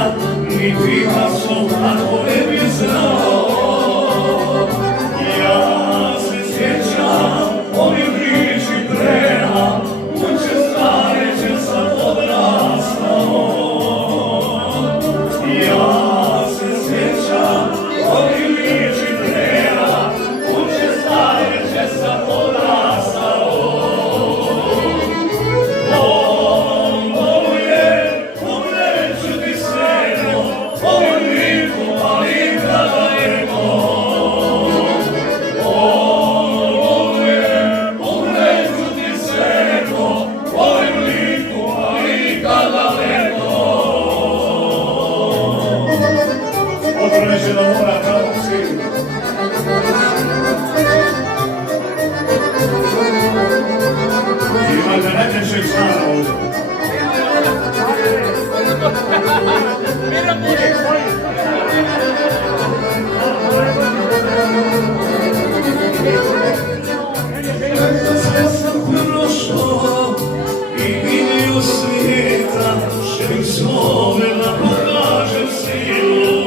svijeta, niti da sam tako ne bi znao. Ja se sjećam onih riječi prema, kuće stare će sam odrastao. Ja se sjećam onih riječi prema, kuće stare će sam odrastao. Određena mora kao sin. Imate najtežeg stana ovdje. Sve sam prošao i vidio svijeta, želim svome da pokažem silu.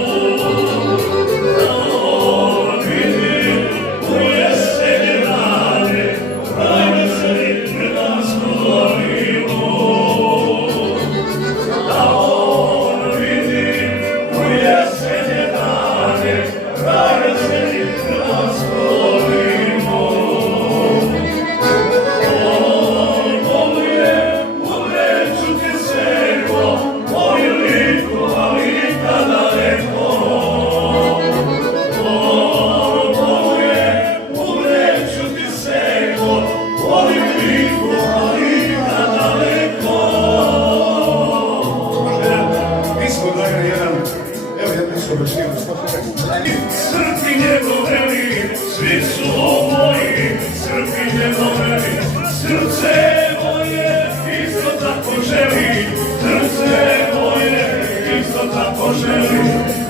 Srpi njegoveli, svi su moji, srpi njegoveli, srce moje isto tako želi, srce moje isto tako želi.